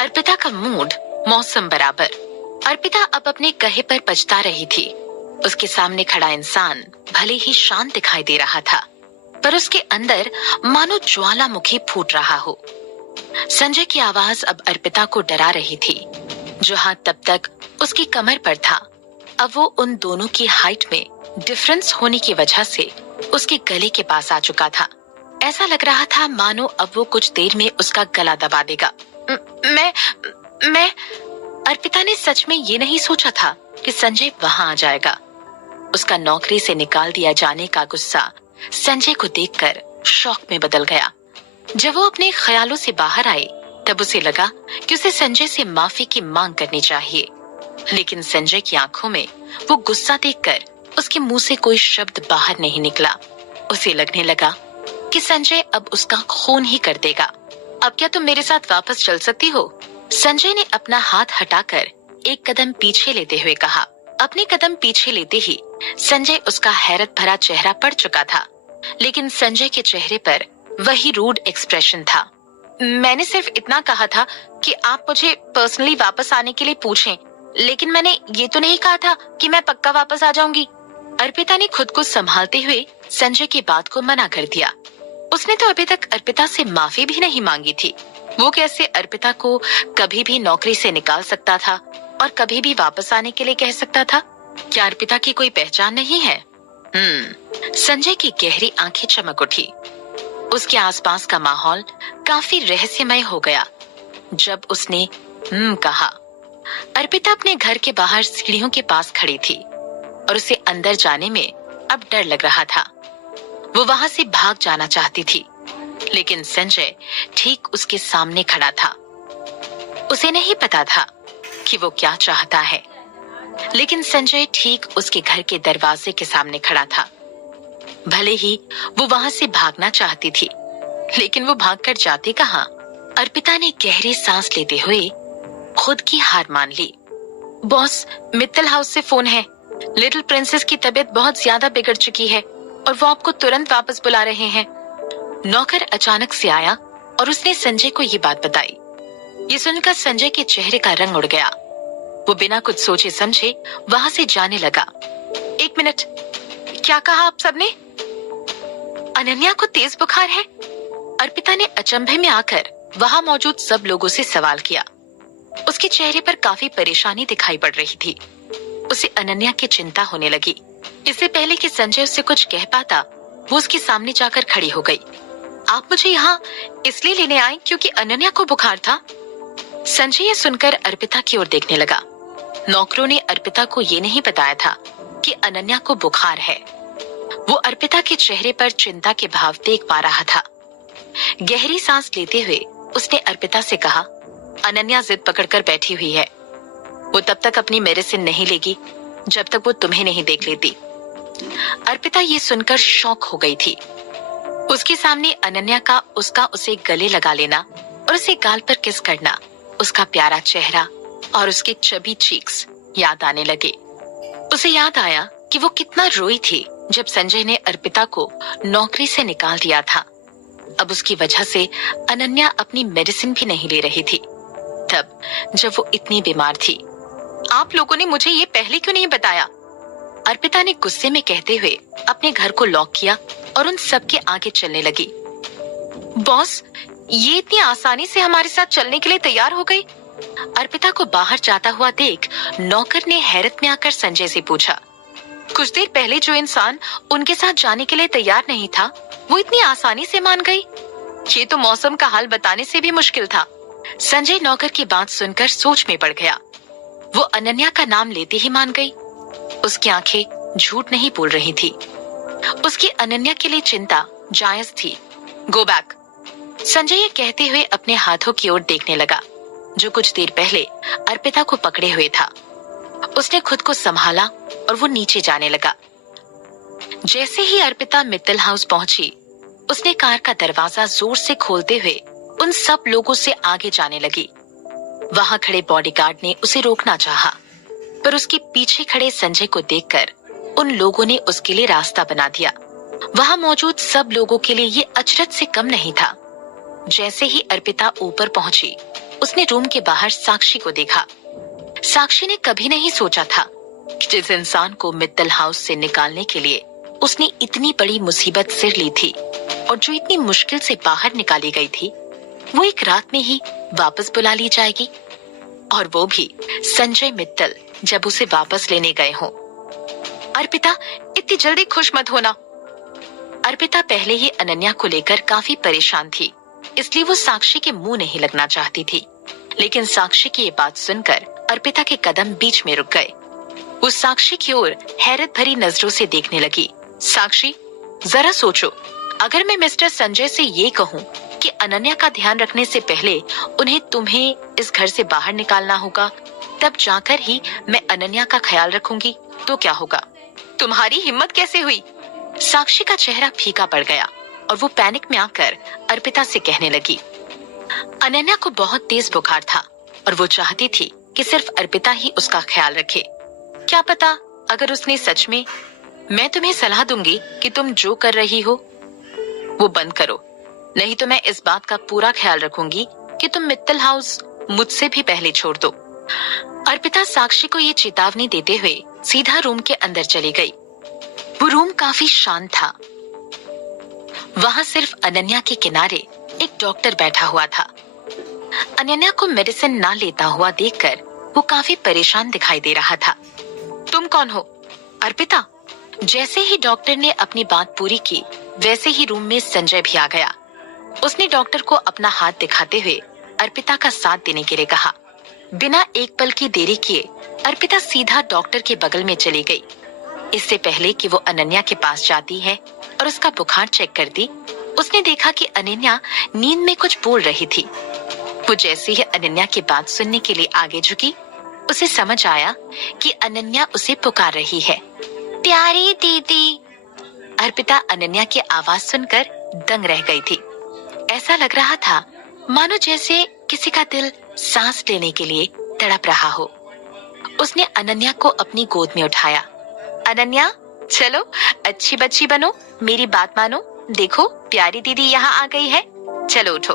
अर्पिता का मूड मौसम बराबर। अर्पिता अब अपने कहे पर पछता रही थी। उसके सामने खड़ा इंसान भले ही शांत दिखाई दे रहा था, पर उसके अंदर मानो ज्वालामुखी फूट रहा हो। संजय की आवाज अब अर्पिता को डरा रही थी। जो हाथ तब तक उसकी कमर पर था, अब वो उन दोनों की हाइट में डिफरेंस होने की वजह से उसके गले के पास आ चुका था। ऐसा लग रहा था मानो अब वो कुछ देर में उसका गला दबा देगा। मैं अर्पिता ने सच में ये नहीं सोचा था कि संजय वहां आ जाएगा। उसका नौकरी से निकाल दिया जाने का गुस्सा संजय को देखकर शौक में बदल गया। जब वो अपने ख्यालों से बाहर आई, तब उसे लगा कि उसे संजय से माफी की मांग करनी चाहिए, लेकिन संजय की आंखों में वो गुस्सा देखकर उसके मुंह से कोई शब्द बाहर नहीं निकला। उसे लगने लगा कि संजय अब उसका खून ही कर देगा। अब क्या तुम मेरे साथ वापस चल सकती हो? संजय ने अपना हाथ हटाकर एक कदम पीछे लेते हुए कहा। अपने कदम पीछे लेते ही संजय उसका हैरत भरा चेहरा पड़ चुका था, लेकिन संजय के चेहरे पर वही रूड एक्सप्रेशन था। मैंने सिर्फ इतना कहा था कि आप मुझे पर्सनली वापस आने के लिए पूछें, लेकिन मैंने ये तो नहीं कहा था कि मैं पक्का वापस आ जाऊंगी। अर्पिता ने खुद को संभालते हुए संजय की बात को मना कर दिया। उसने तो अभी तक अर्पिता से माफी भी नहीं मांगी थी। वो कैसे अर्पिता को कभी भी नौकरी से निकाल सकता था और कभी भी वापस आने के लिए कह सकता था? क्या अर्पिता की कोई पहचान नहीं है? संजय की गहरी आंखें चमक उठी। उसके आसपास का माहौल काफी रहस्यमय हो गया जब उसने कहा। अर्पिता अपने घर के बाहर सीढ़ियों के पास खड़ी थी और उसे अंदर जाने में अब डर लग रहा था। वो वहां से भाग जाना चाहती थी, लेकिन संजय ठीक उसके सामने खड़ा था। उसे नहीं पता था कि वो क्या चाहता है, लेकिन संजय ठीक उसके घर के दरवाजे के सामने खड़ा था। भले ही वो वहां से भागना चाहती थी, लेकिन वो भागकर जाती कहां? अर्पिता ने गहरी सांस लेते हुए खुद की हार मान ली। बॉस, मित्तल हाउस से फोन है। लिटिल प्रिंसेस की तबीयत बहुत ज्यादा बिगड़ चुकी है और वो आपको तुरंत वापस बुला रहे हैं। नौकर अचानक से आया और उसने संजय को ये बात बताई। ये सुनकर संजय के चेहरे का रंग उड़ गया। वो बिना कुछ सोचे समझे वहां से जाने लगा। एक मिनट, क्या कहा आप सबने? अनन्या को तेज बुखार है? अर्पिता ने अचंभे में आकर वहां मौजूद सब लोगों से सवाल किया। उसके चेहरे पर काफी परेशानी दिखाई पड़ रही थी। उसे अनन्या की चिंता होने लगी। इससे पहले कि संजय उससे कुछ कह पाता, वो उसके सामने जाकर खड़ी हो गई। आप मुझे यहाँ इसलिए लेने आए क्योंकि अनन्या को बुखार था? संजय ये सुनकर अर्पिता की ओर देखने लगा। नौकरों ने अर्पिता को ये नहीं बताया था कि अनन्या को बुखार है। वो अर्पिता के चेहरे पर चिंता के भाव देख पा रहा था। गहरी सांस लेते हुए उसने अर्पिता से कहा, अनन्या जिद पकड़कर बैठी हुई है। वो तब तक अपनी मेडिसिन नहीं लेगी जब तक वो तुम्हें नहीं देख लेती। अर्पिता ये सुनकर शॉक हो गई थी। उसके सामने अनन्या का उसका उसे गले लगा लेना और उसे गाल पर किस करना, उसका प्यारा चेहरा और उसके चबी चीक्स याद आने लगे। उसे याद आया कि वो कितना रोई थी जब संजय ने अर्पिता को नौकरी से निकाल दिया था। अब उसकी वजह से अनन्या अपनी मेडिसिन भी नहीं ले रही थी, तब जब वो इतनी बीमार थी। आप लोगों ने मुझे ये पहले क्यों नहीं बताया? अर्पिता ने गुस्से में कहते हुए अपने घर को लॉक किया और उन सब के आगे चलने लगी। बॉस, ये इतनी आसानी से हमारे साथ चलने के लिए तैयार हो गई? अर्पिता को बाहर जाता हुआ देख नौकर ने हैरत में आकर संजय से पूछा। कुछ देर पहले जो इंसान उनके साथ जाने के लिए तैयार नहीं था, वो इतनी आसानी से मान गई? ये तो मौसम का हाल बताने से भी मुश्किल था। संजय नौकर की बात सुनकर सोच में पड़ गया। वो अनन्या का नाम लेते ही मान गई। उसकी आंखें झूठ नहीं बोल रही थी। उसकी अनन्या के लिए चिंता जायज थी। Go back. संजय ये कहते हुए अपने हाथों की ओर देखने लगा, जो कुछ देर पहले अर्पिता को पकड़े हुए था। उसने खुद को संभाला और वो नीचे जाने लगा। जैसे ही अर्पिता मित्तल हाउस पहुंची, उसने कार का दरवाजा जोर से खोलते हुए उन सब लोगों से आगे जाने लगी। वहां खड़े बॉडीगार्ड ने उसे रोकना चाहा, पर उसके पीछे खड़े संजय को देखकर उन लोगों ने उसके लिए रास्ता बना दिया। वहां मौजूद सब लोगों के लिए ये अचरज से कम नहीं था। जैसे ही अर्पिता ऊपर पहुंची, उसने रूम के बाहर साक्षी को देखा। साक्षी ने कभी नहीं सोचा था कि जिस इंसान को मित्तल हाउस से निकालने के लिए उसने इतनी बड़ी मुसीबत सिर ली थी और जो इतनी मुश्किल से बाहर निकाली गई थी, वो एक रात में ही वापस बुला ली जाएगी, और वो भी संजय मित्तल जब उसे वापस लेने गए हों। अर्पिता, इतनी जल्दी खुश मत होना। अर्पिता पहले ही अनन्या को लेकर काफी परेशान थी, इसलिए वो साक्षी के मुंह नहीं लगना चाहती थी। लेकिन साक्षी की ये बात सुनकर अर्पिता के कदम बीच में रुक गए। वो साक्षी की ओर हैरत भरी नजरों से देखने लगी। साक्षी, जरा सोचो, अगर मैं मिस्टर संजय से ये कहूँ कि अनन्या का ध्यान रखने से पहले उन्हें तुम्हें इस घर से बाहर निकालना होगा, तब जाकर ही मैं अनन्या का ख्याल रखूंगी, तो क्या होगा? तुम्हारी हिम्मत कैसे हुई? साक्षी का चेहरा फीका पड़ गया और वो पैनिक में आकर अर्पिता से कहने लगी। अनन्या को बहुत तेज बुखार था और वो चाहती थी कि सिर्फ अर्पिता ही उसका ख्याल रखे। क्या पता अगर उसने सच में। मैं तुम्हें सलाह दूंगी कि तुम जो कर रही हो वो बंद करो, नहीं तो मैं इस बात का पूरा ख्याल रखूंगी कि तुम मित्तल हाउस मुझसे भी पहले छोड़ दो। अर्पिता साक्षी को ये चेतावनी देते हुए सीधा रूम के अंदर चली गई। वो रूम काफी शांत था। वहां सिर्फ अनन्या के किनारे एक डॉक्टर बैठा हुआ था। अनन्या को मेडिसिन ना लेता हुआ देखकर वो काफी परेशान दिखाई दे रहा था। तुम कौन हो? अर्पिता। जैसे ही डॉक्टर ने अपनी बात पूरी की, वैसे ही रूम में संजय भी आ गया। उसने डॉक्टर को अपना हाथ दिखाते हुए अर्पिता का साथ देने के लिए कहा। बिना एक पल की देरी किए अर्पिता सीधा डॉक्टर के बगल में चली गई। इससे पहले कि वो अनन्या के पास जाती है और उसका बुखार चेक करती, उसने देखा कि अनन्या नींद में कुछ बोल रही थी। वो जैसे ही अनन्या की बात सुनने के लिए आगे झुकी, उसे समझ आया कि अनन्या उसे पुकार रही है। प्यारी दीदी। अर्पिता अनन्या की आवाज सुनकर दंग रह गई थी। ऐसा लग रहा था मानो जैसे किसी का दिल सांस लेने के लिए तड़प रहा हो। उसने अनन्या को अपनी गोद में उठाया। अनन्या, चलो अच्छी बच्ची बनो, मेरी बात मानो। देखो प्यारी दीदी यहाँ आ गई है, चलो उठो।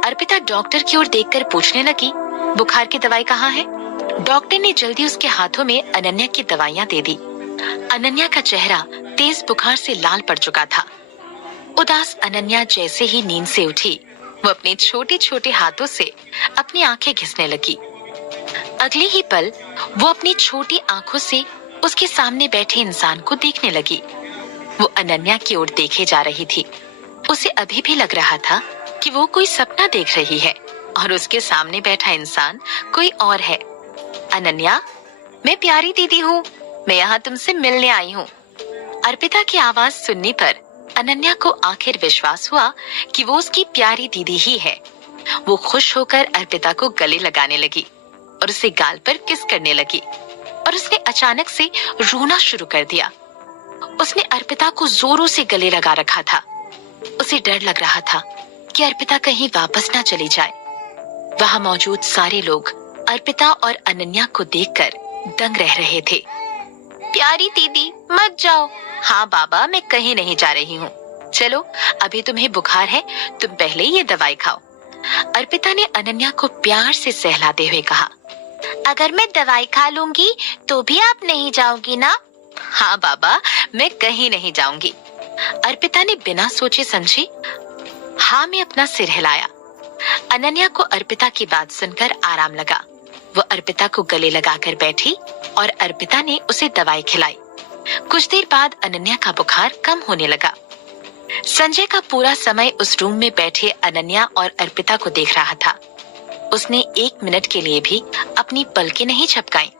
अर्पिता डॉक्टर की ओर देखकर पूछने लगी, बुखार की दवाई कहाँ है? डॉक्टर ने जल्दी उसके हाथों में अनन्या की दवाइयाँ दे दी। अनन्या का चेहरा तेज बुखार से लाल पड़ चुका था। उदास अनन्या जैसे ही नींद से उठी, वो अपने छोटे छोटे हाथों से अपनी आंखें घिसने लगी। अगले ही पल वो अपनी छोटी आंखों से उसके सामने बैठे इंसान को देखने लगी। वो अनन्या की ओर देखे जा रही थी। उसे अभी भी लग रहा था कि वो कोई सपना देख रही है और उसके सामने बैठा इंसान कोई और है। अनन्या, मैं प्यारी दीदी हूँ, मैं यहाँ तुमसे मिलने आई हूँ। अर्पिता की आवाज सुनने पर अनन्या को आखिर विश्वास हुआ कि वो उसकी प्यारी दीदी ही है। वो खुश होकर अर्पिता को गले लगाने लगी और उसे गाल पर किस करने लगी, और उसने अचानक से रोना शुरू कर दिया। उसने अर्पिता को जोरों से गले लगा रखा था। उसे डर लग रहा था कि अर्पिता कहीं वापस ना चली जाए। वहां मौजूद सारे लोग अर्पिता और अनन्या को देखकर दंग रह रहे थे। प्यारी दीदी मत जाओ। हाँ बाबा, मैं कहीं नहीं जा रही हूँ। चलो, अभी तुम्हें बुखार है, तुम पहले ये दवाई खाओ। अर्पिता ने अनन्या को प्यार से सहलाते हुए कहा। अगर मैं दवाई खा लूंगी तो भी आप नहीं जाओगी ना? हाँ बाबा, मैं कहीं नहीं जाऊंगी। अर्पिता ने बिना सोचे समझे हाँ में अपना सिर हिलाया। अनन्या को अर्पिता की बात सुनकर आराम लगा। वो अर्पिता को गले लगाकर बैठी और अर्पिता ने उसे दवाई खिलाई। कुछ देर बाद अनन्या का बुखार कम होने लगा। संजय का पूरा समय उस रूम में बैठे अनन्या और अर्पिता को देख रहा था। उसने 1 मिनट के लिए भी अपनी पलकें नहीं झपकाई।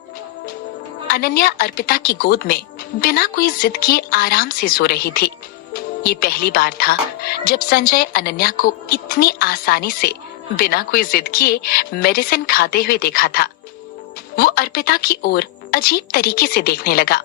अनन्या अर्पिता की गोद में बिना कोई जिद किए आराम से सो रही थी। ये पहली बार था जब संजय अनन्या को इतनी आसानी से बिना कोई जिद किए मेडिसिन खाते हुए देखा था। वो अर्पिता की ओर अजीब तरीके से देखने लगा।